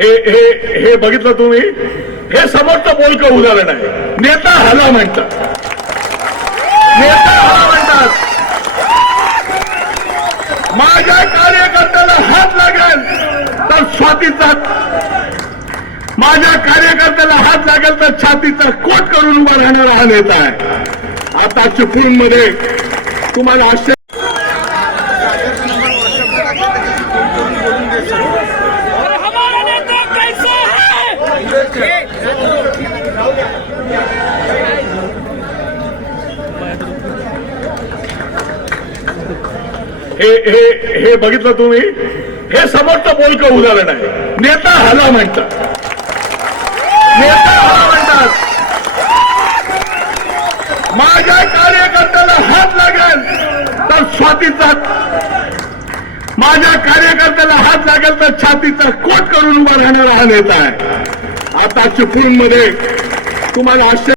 हे हे हे बघितलं तुम्ही? हे समोरचं बोलकं उदाहरण आहे. नेता हला म्हणतात. नेता हला म्हणतात. माझ्या कार्यकर्त्याला हात लागेल तर छातीचा माझ्या कार्यकर्त्याला हात लागेल तर छातीचा कोट करून उभा राहणारा हा नेता आहे. आता चिपळूणमध्ये तुम्हाला आश्चर्य हे हे हे बघितलं तुम्ही? हे समोरचं बोलकं उदाहरण आहे. नेता हला म्हणतात. नेता हला म्हणतात. माझ्या कार्यकर्त्याला हात लागेल तर छातीचा माझ्या कार्यकर्त्याला हात लागेल तर छातीचा कोट करून उभा राहणारा हा नेता आहे. आता चिपळूणमध्ये तुम्हाला आश्चर्य